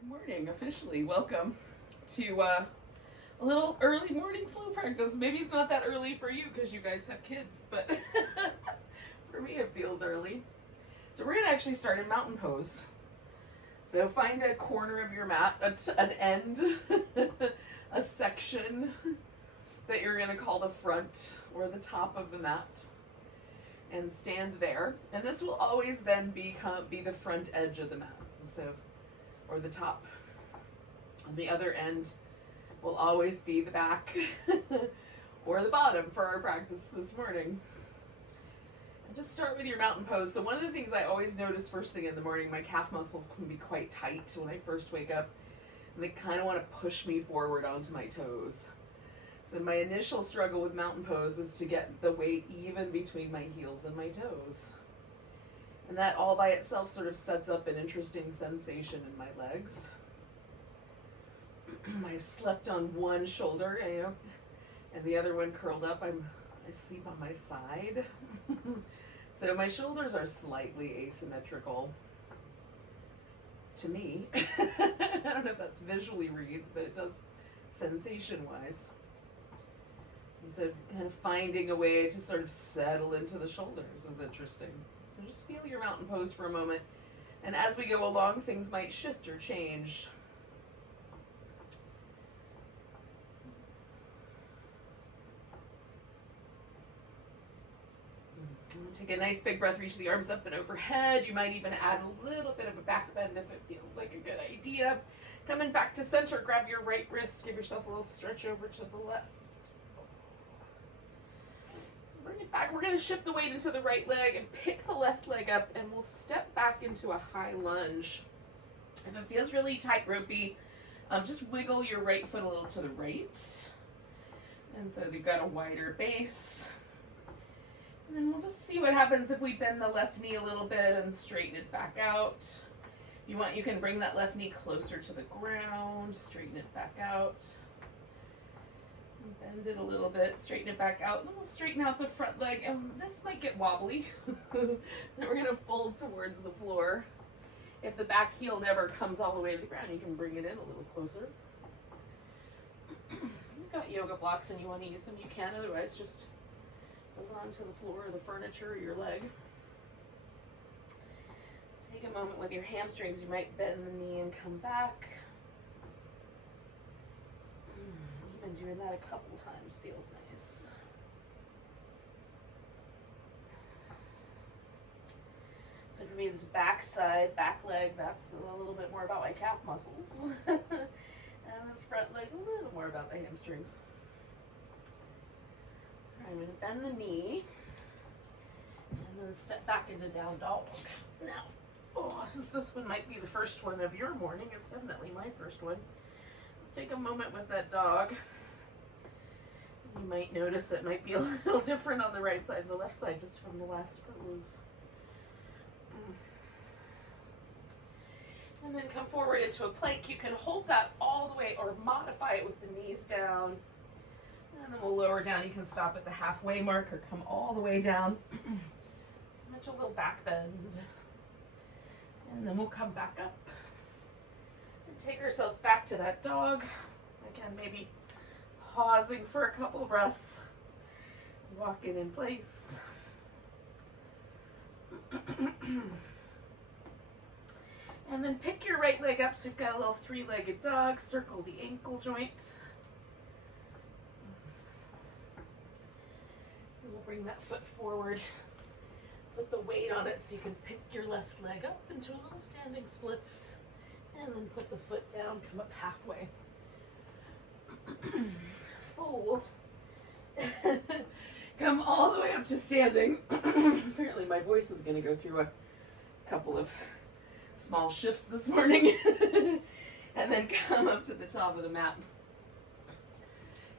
Good morning, officially. Welcome to a little early morning flow practice. Maybe it's not that early for you because you guys have kids, but for me it feels early. So we're going to actually start in mountain pose. So find a corner of your mat, an end, a section that you're going to call the front or the top of the mat, and stand there. And this will always then be the front edge of the mat, or the top. On the other end will always be the back or the bottom for our practice this morning. And just start with your mountain pose. So one of the things I always notice first thing in the morning, my calf muscles can be quite tight when I first wake up, and they kind of want to push me forward onto my toes. So my initial struggle with mountain pose is to get the weight even between my heels and my toes. And that all by itself sort of sets up an interesting sensation in my legs. I've slept on one shoulder, and the other one curled up. I sleep on my side. So my shoulders are slightly asymmetrical to me. I don't know if that's visually reads, but it does sensation-wise. And so kind of finding a way to sort of settle into the shoulders is interesting. So just feel your mountain pose for a moment. And as we go along, things might shift or change. Take a nice big breath, reach the arms up and overhead. You might even add a little bit of a back bend if it feels like a good idea. Coming back to center, grab your right wrist, give yourself a little stretch over to the left. Bring it back. We're going to shift the weight into the right leg and pick the left leg up, and we'll step back into a high lunge. If it feels really tight ropey, just wiggle your right foot a little to the right. And so you've got a wider base. And then we'll just see what happens if we bend the left knee a little bit and straighten it back out. If you want, you can bring that left knee closer to the ground, straighten it back out. Bend it a little bit, straighten it back out, and then we'll straighten out the front leg. And this might get wobbly. Then we're going to fold towards the floor. If the back heel never comes all the way to the ground, you can bring it in a little closer. You've got yoga blocks and you want to use them, you can. Otherwise, just hold on to the floor or the furniture or your leg. Take a moment with your hamstrings. You might bend the knee and come back. Even doing that a couple times feels nice. So for me, this back side, back leg, that's a little bit more about my calf muscles. And this front leg, a little more about the hamstrings. I'm going to bend the knee and then step back into down dog. Now, since this one might be the first one of your morning, it's definitely my first one. Let's take a moment with that dog. You might notice it might be a little different on the right side and the left side just from the last pose. And then come forward into a plank. You can hold that all the way or modify it with the knees down. And then we'll lower down. You can stop at the halfway mark or come all the way down. Much a little back bend. And then we'll come back up. And take ourselves back to that dog. Again, maybe pausing for a couple breaths. Walking in place. And then pick your right leg up. So we've got a little three-legged dog. Circle the ankle joint. Bring that foot forward, put the weight on it so you can pick your left leg up into a little standing splits, and then put the foot down, come up halfway. Fold. Come all the way up to standing. Apparently my voice is going to go through a couple of small shifts this morning. And then come up to the top of the mat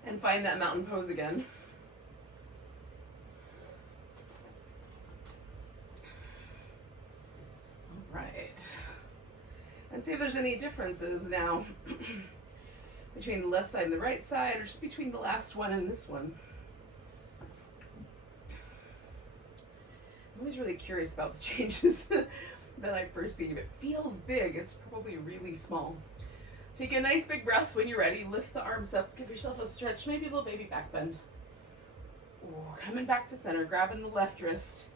and find that mountain pose again. Right. And see if there's any differences now between the left side and the right side, or just between the last one and this one. I'm always really curious about the changes than I perceive. It feels big. It's probably really small. Take a nice big breath when you're ready. Lift the arms up. Give yourself a stretch, maybe a little baby back bend. Ooh, coming back to center, grabbing the left wrist.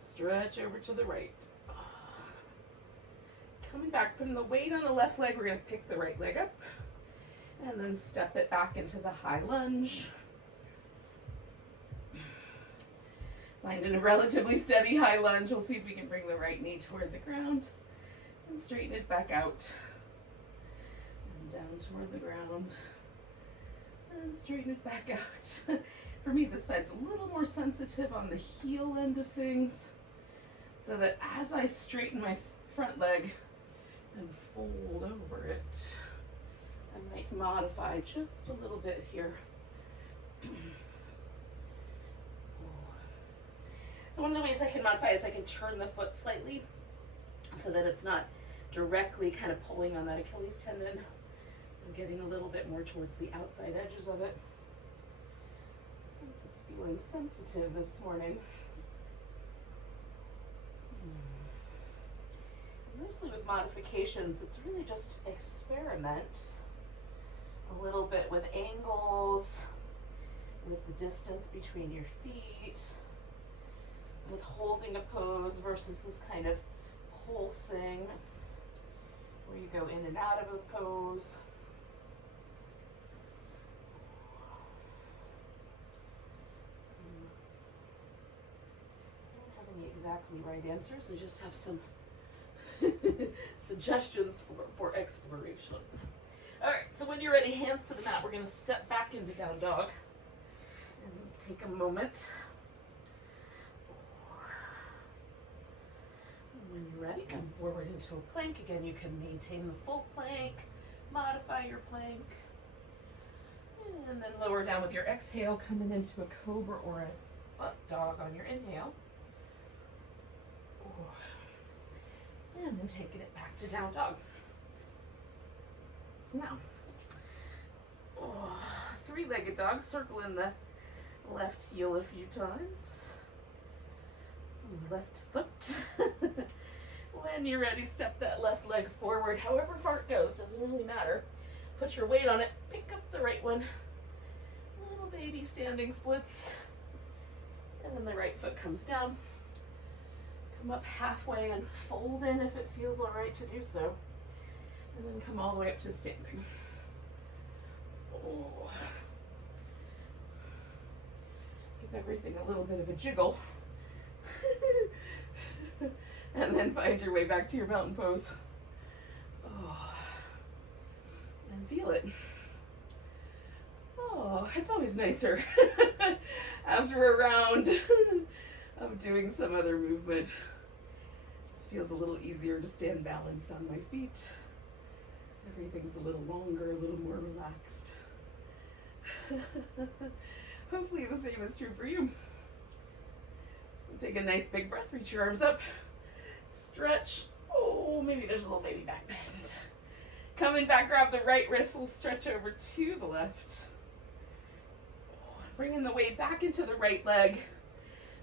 Stretch over to the right. Coming back, putting the weight on the left leg. We're going to pick the right leg up and then step it back into the high lunge. Finding a relatively steady high lunge. We'll see if we can bring the right knee toward the ground and straighten it back out. And down toward the ground and straighten it back out. For me, this side's a little more sensitive on the heel end of things, so that as I straighten my front leg and fold over it, I might modify just a little bit here. So one of the ways I can modify is I can turn the foot slightly so that it's not directly kind of pulling on that Achilles tendon. I'm getting a little bit more towards the outside edges of it, since it's feeling sensitive this morning. Mostly with modifications, it's really just experiment a little bit with angles, with the distance between your feet, with holding a pose versus this kind of pulsing where you go in and out of a pose. I don't have any exactly right answers. I just have some suggestions for exploration. All right, so when you're ready, hands to the mat. We're going to step back into down dog and take a moment. When you're ready, come forward into a plank. Again, you can maintain the full plank, modify your plank, and then lower down with your exhale, coming into a cobra or a up dog on your inhale. And then taking it back to down dog. Now, three-legged dog, circling the left heel a few times. Left foot. When you're ready, step that left leg forward, however far it goes, doesn't really matter. Put your weight on it, pick up the right one. Little baby standing splits. And then the right foot comes down. Come up halfway and fold in if it feels all right to do so. And then come all the way up to standing. Oh. Give everything a little bit of a jiggle. And then find your way back to your mountain pose. Oh. And feel it. Oh, it's always nicer after a round of doing some other movement. This feels a little easier to stand balanced on my feet. Everything's a little longer, a little more relaxed. Hopefully the same is true for you. So take a nice big breath, reach your arms up, stretch. Oh, maybe there's a little baby back bend. Coming back, grab the right wrist, we'll stretch over to the left. Bringing the weight back into the right leg.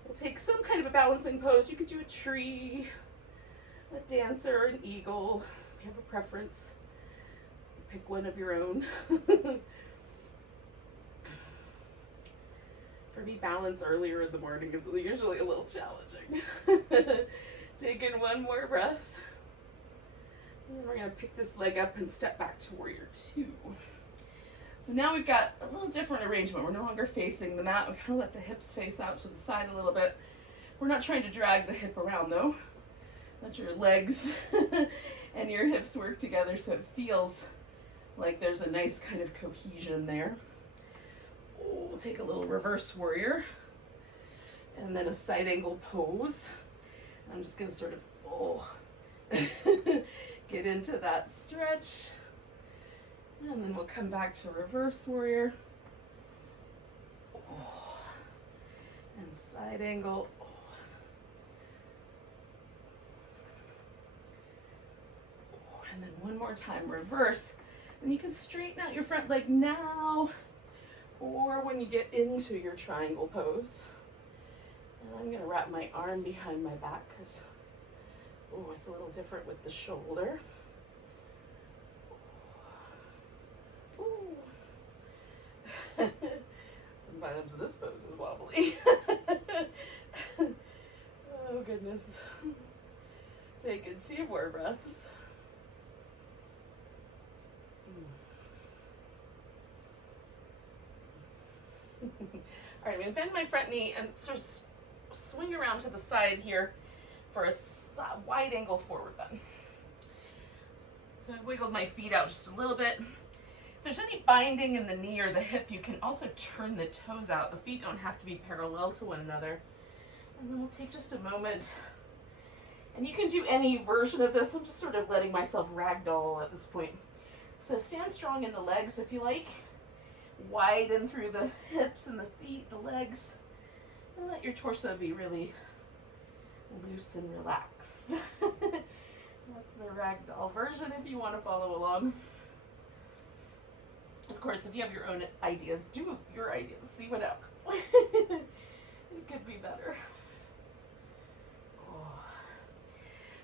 We'll take some kind of a balancing pose. You could do a tree, a dancer, an eagle. If you have a preference, pick one of your own. For me, balance earlier in the morning is usually a little challenging. Taking one more breath. And then we're going to pick this leg up and step back to warrior two. So now we've got a little different arrangement. We're no longer facing the mat. We kind of let the hips face out to the side a little bit. We're not trying to drag the hip around though. Let your legs and your hips work together so it feels like there's a nice kind of cohesion there. Oh, we'll take a little reverse warrior and then a side angle pose. I'm just going to sort of get into that stretch. And then we'll come back to reverse warrior. Oh. And side angle. Oh. Oh. And then one more time, reverse. And you can straighten out your front leg now, or when you get into your triangle pose. And I'm gonna wrap my arm behind my back because Oh, it's a little different with the shoulder. Ooh. Sometimes this pose is wobbly. Oh goodness. Take in 2 more breaths. All right, I'm gonna bend my front knee and sort of swing around to the side here for a wide angle forward bend. So I wiggled my feet out just a little bit. If there's any binding in the knee or the hip, you can also turn the toes out. The feet don't have to be parallel to one another. And then we'll take just a moment. And you can do any version of this. I'm just sort of letting myself ragdoll at this point. So stand strong in the legs if you like. Widen through the hips and the feet, the legs. And let your torso be really loose and relaxed. That's the ragdoll version if you want to follow along. Of course, if you have your own ideas, do your ideas. See what happens. It could be better. Oh.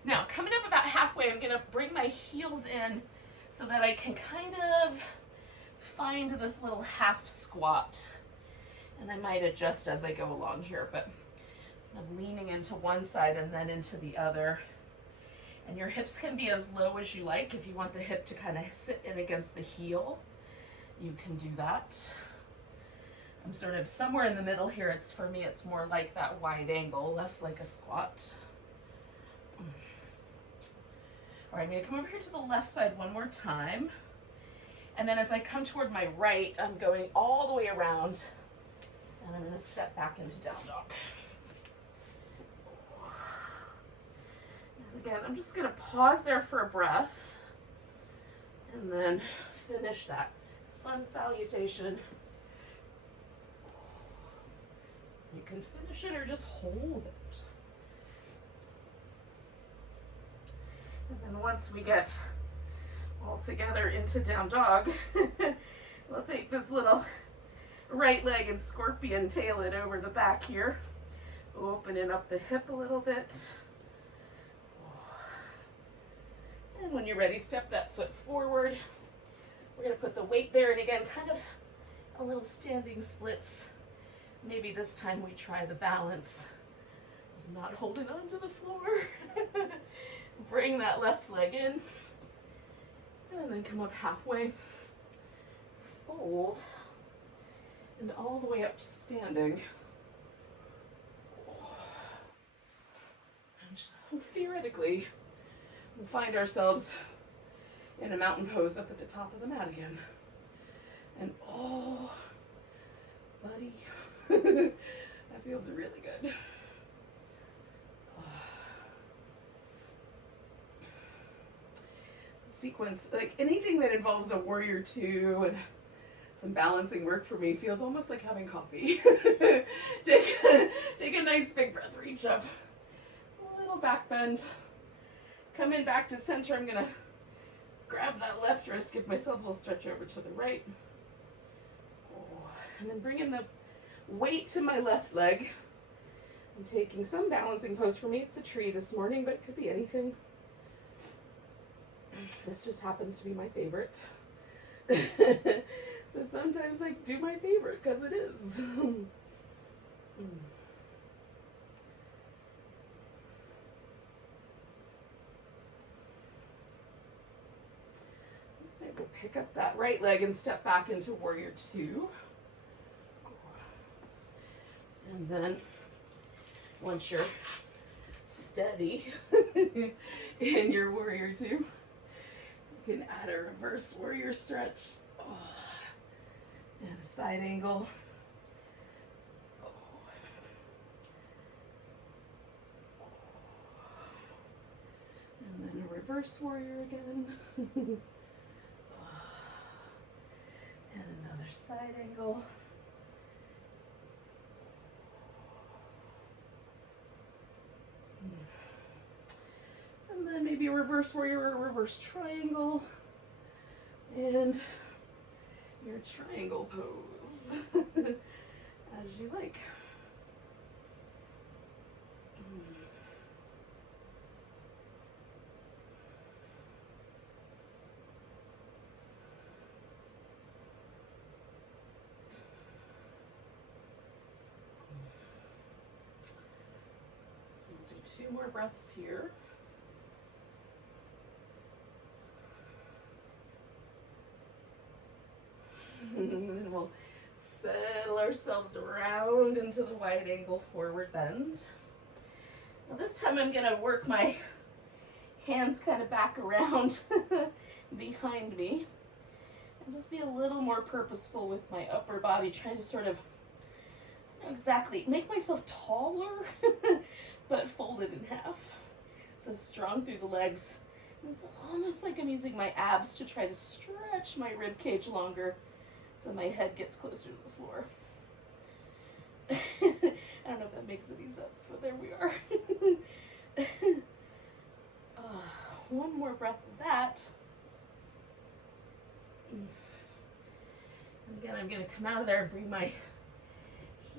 Now, coming up about halfway, I'm going to bring my heels in so that I can kind of find this little half squat. And I might adjust as I go along here, but I'm leaning into one side and then into the other. And your hips can be as low as you like. If you want the hip to kind of sit in against the heel, you can do that. I'm sort of somewhere in the middle here. For me, it's more like that wide angle, less like a squat. All right, I'm gonna come over here to the left side one more time. And then as I come toward my right, I'm going all the way around and I'm gonna step back into down dog. And again, I'm just gonna pause there for a breath and then finish that sun salutation. You can finish it or just hold it. And then once we get all together into down dog, we'll take this little right leg and scorpion tail it over the back here, opening up the hip a little bit. And when you're ready, step that foot forward. We're going to put the weight there, and again, kind of a little standing splits. Maybe this time we try the balance of not holding onto the floor. Bring that left leg in, and then come up halfway, fold, and all the way up to standing. And theoretically, we'll find ourselves in a mountain pose up at the top of the mat again. And oh, buddy, that feels really good. Sequence, like anything that involves a warrior two and some balancing work for me feels almost like having coffee. Take a nice big breath, reach up, a little back bend, come in back to center. I'm gonna grab that left wrist, give myself a little stretch over to the right, and then bring in the weight to my left leg. I'm taking some balancing pose. For me, it's a tree this morning, but it could be anything. This just happens to be my favorite. So sometimes I do my favorite because it is. I will pick up that right leg and step back into warrior two. And then once you're steady in your warrior two, you can add a reverse warrior stretch. And a side angle. And then a reverse warrior again. And another side angle. And then maybe a reverse warrior or a reverse triangle. And your triangle pose as you like. 2 more breaths here. And then we'll settle ourselves around into the wide angle forward bend. Now this time I'm going to work my hands kind of back around behind me and just be a little more purposeful with my upper body, trying to sort of, not exactly make myself taller, but fold it in half. So strong through the legs. And it's almost like I'm using my abs to try to stretch my rib cage longer so my head gets closer to the floor. I don't know if that makes any sense, but there we are. One more breath of that. And again, I'm going to come out of there and bring my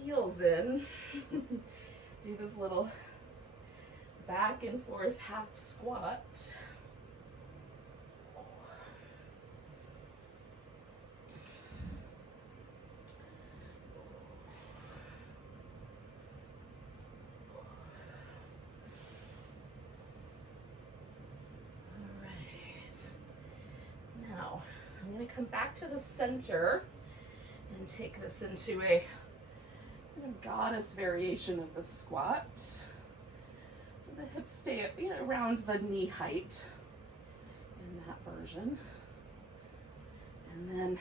heels in. Do this little back and forth half squat. I'm going to come back to the center and take this into a kind of goddess variation of the squat. So the hips stay around the knee height in that version. And then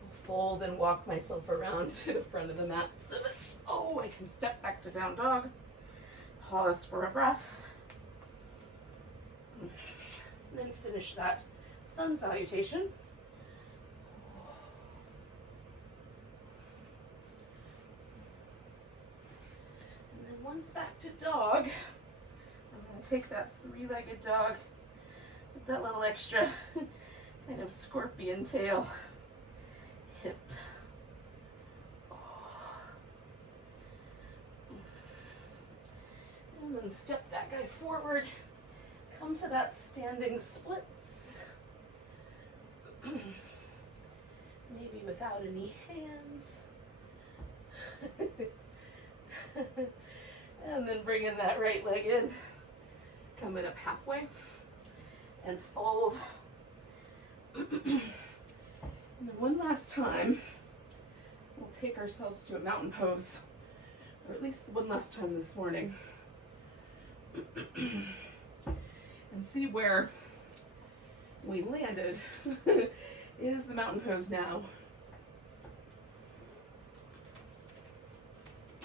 I'll fold and walk myself around to the front of the mat so that, I can step back to down dog. Pause for a breath. And then finish that sun salutation. And then once back to dog, I'm going to take that 3-legged dog with that little extra kind of scorpion tail hip. And then step that guy forward. Come to that standing splits. Maybe without any hands. And then bringing that right leg in, coming up halfway and fold. And then one last time, we'll take ourselves to a mountain pose, or at least one last time this morning. And see where we landed. Is the mountain pose now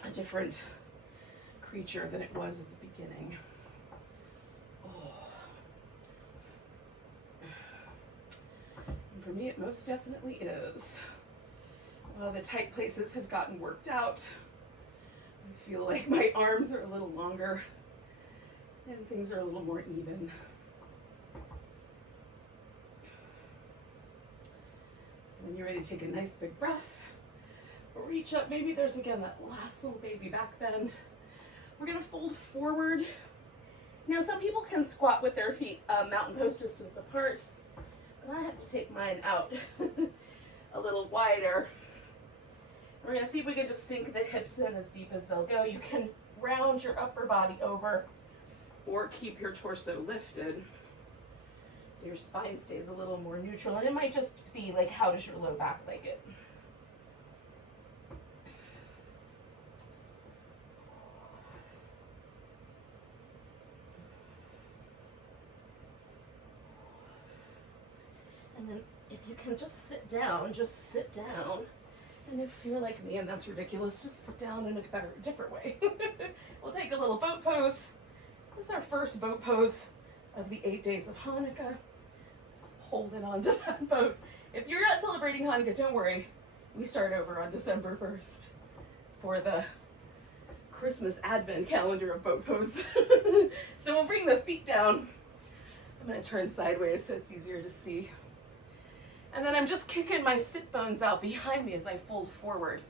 a different creature than it was at the beginning? And for me, it most definitely is. The tight places have gotten worked out. I feel like my arms are a little longer and things are a little more even. When you're ready to take a nice big breath, reach up. Maybe there's again that last little baby back bend. We're gonna fold forward. Now some people can squat with their feet mountain pose distance apart, but I have to take mine out a little wider. We're gonna see if we can just sink the hips in as deep as they'll go. You can round your upper body over or keep your torso lifted, so your spine stays a little more neutral. And it might just be like, how does your low back like it? And then if you can just sit down, just sit down. And if you're like me and that's ridiculous, just sit down in a different way. We'll take a little boat pose. This is our first boat pose of the 8 days of Hanukkah. Just holding on to that boat. If you're not celebrating Hanukkah, don't worry. We start over on December 1st for the Christmas Advent calendar of boat pose. So we'll bring the feet down. I'm gonna turn sideways so it's easier to see. And then I'm just kicking my sit bones out behind me as I fold forward.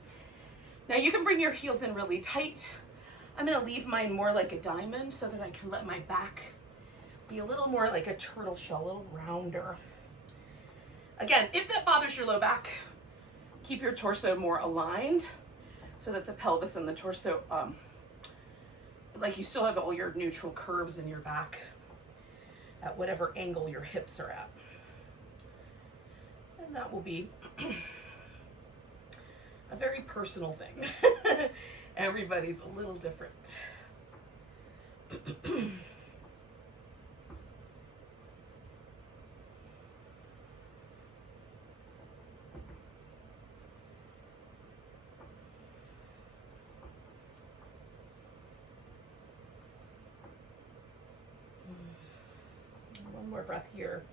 Now you can bring your heels in really tight. I'm gonna leave mine more like a diamond so that I can let my back be a little more like a turtle shell, a little rounder. Again, if that bothers your low back, keep your torso more aligned so that the pelvis and the torso like you still have all your neutral curves in your back at whatever angle your hips are at. And that will be a very personal thing. Everybody's a little different. One more breath here.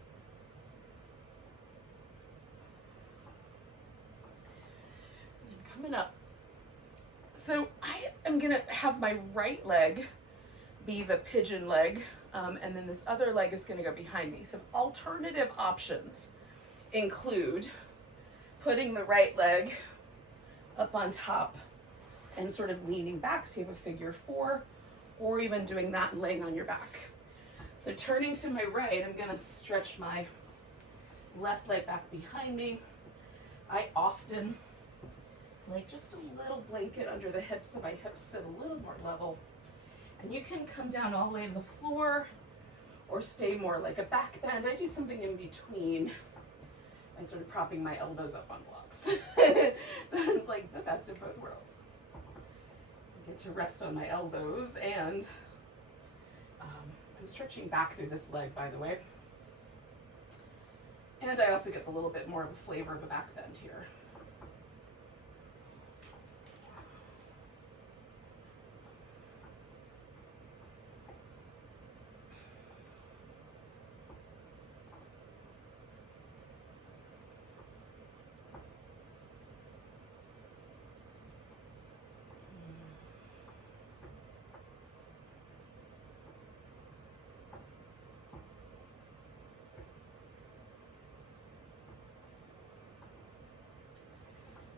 And coming up. So I am gonna have my right leg be the pigeon leg, and then this other leg is gonna go behind me. Some alternative options include putting the right leg up on top and sort of leaning back so you have a figure four, or even doing that and laying on your back. So turning to my right, I'm gonna stretch my left leg back behind me. I often like just a little blanket under the hips so my hips sit a little more level. And you can come down all the way to the floor or stay more like a back bend. I do something in between by sort of propping my elbows up on blocks. So it's like the best of both worlds. I get to rest on my elbows, and I'm stretching back through this leg, by the way. And I also get a little bit more of a flavor of a back bend here.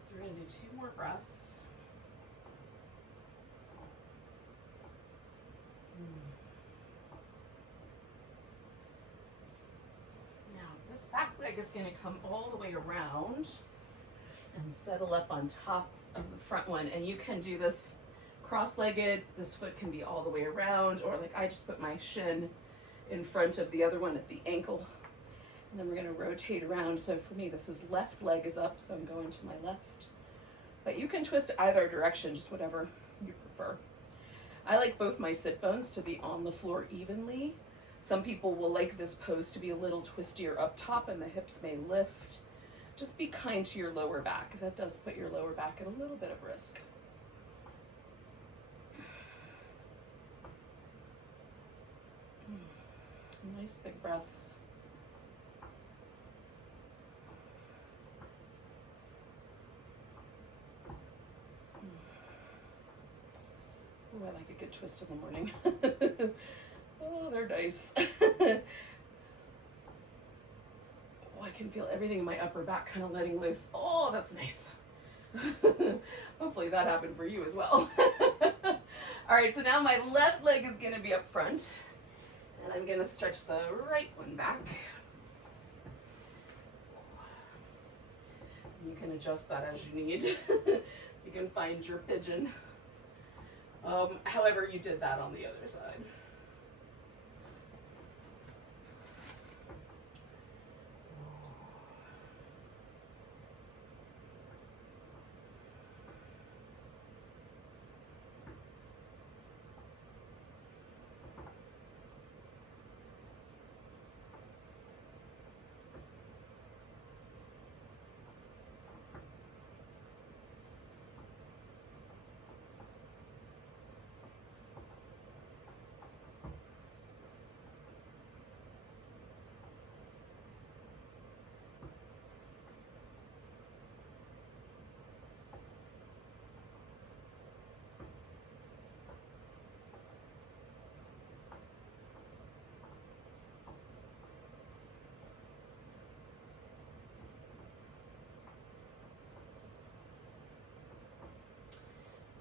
So we're going to do 2 more breaths. Now, this back leg is going to come all the way around and settle up on top of the front one. And you can do this cross-legged. This foot can be all the way around, or like I just put my shin in front of the other one at the ankle. And then we're going to rotate around. So for me, this is left leg is up, so I'm going to my left. But you can twist either direction, just whatever you prefer. I like both my sit bones to be on the floor evenly. Some people will like this pose to be a little twistier up top and the hips may lift. Just be kind to your lower back. That does put your lower back at a little bit of risk. Nice big breaths. Oh, I like a good twist in the morning. Oh, they're nice. Oh, I can feel everything in my upper back kind of letting loose. Oh, that's nice. Hopefully that happened for you as well. All right, so now my left leg is going to be up front, and I'm going to stretch the right one back. You can adjust that as you need. You can find your pigeon. However you did that on the other side.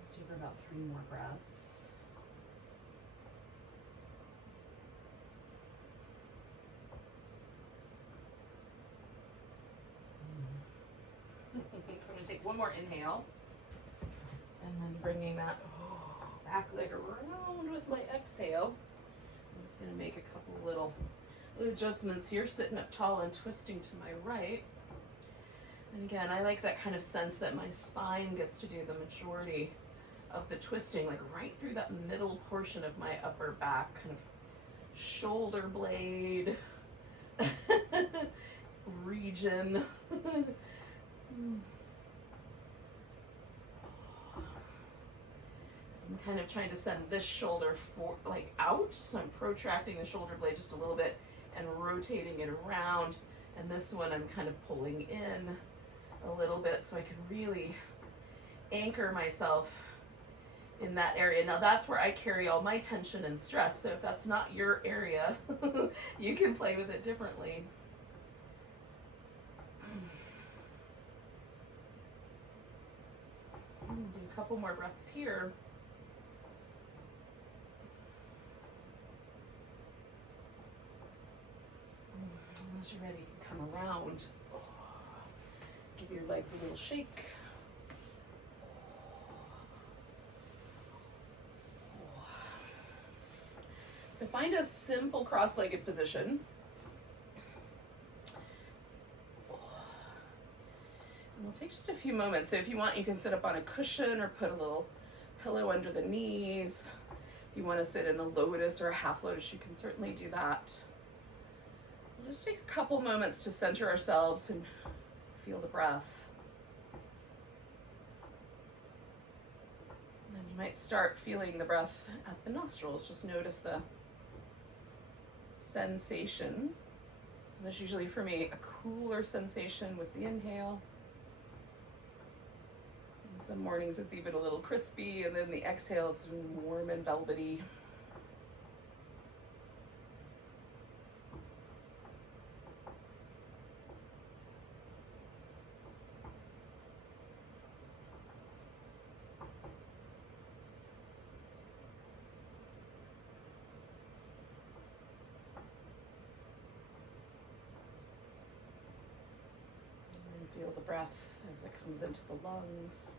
Let's do for about 3 more breaths. So I'm going to take one more inhale, and then bringing that back leg around with my exhale. I'm just going to make a couple little adjustments here, sitting up tall and twisting to my right. And again, I like that kind of sense that my spine gets to do the majority of the twisting, like right through that middle portion of my upper back, kind of shoulder blade region. I'm kind of trying to send this shoulder out, so I'm protracting the shoulder blade just a little bit and rotating it around, and this one I'm kind of pulling in a little bit so I can really anchor myself in that area. Now that's where I carry all my tension and stress, so if that's not your area, you can play with it differently. I'm gonna do a couple more breaths here. Once you're ready, you can come around. Give your legs a little shake. So find a simple cross-legged position. And we'll take just a few moments. So if you want, you can sit up on a cushion or put a little pillow under the knees. If you want to sit in a lotus or a half lotus, you can certainly do that. We'll just take a couple moments to center ourselves and feel the breath. And then you might start feeling the breath at the nostrils. Just notice the sensation. There's usually, for me, a cooler sensation with the inhale. And some mornings it's even a little crispy, and then the exhale is warm and velvety. Feel the breath as it comes into the lungs.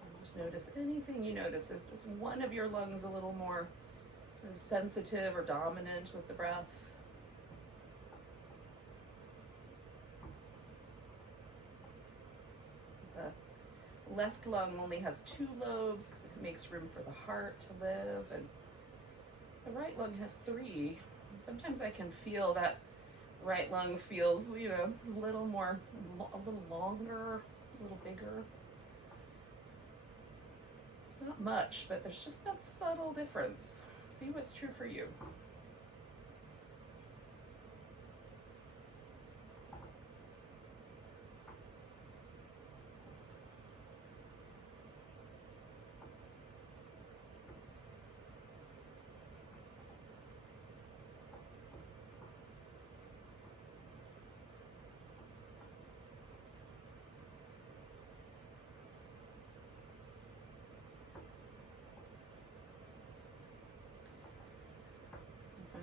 And just notice anything you notice. Is just one of your lungs a little more sort of sensitive or dominant with the breath? The left lung only has 2 lobes because it makes room for the heart to live, and the right lung has 3. Sometimes I can feel that right lung feels, a little more, a little longer, a little bigger. It's not much, but there's just that subtle difference. See what's true for you.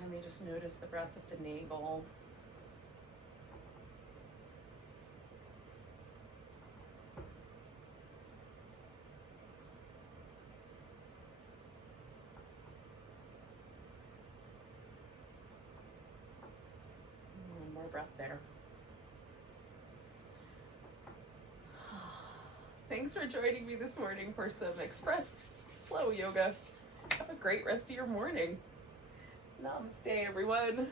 Finally, just notice the breath of the navel. One more breath there. Thanks for joining me this morning for some Express Flow Yoga. Have a great rest of your morning. Namaste, everyone.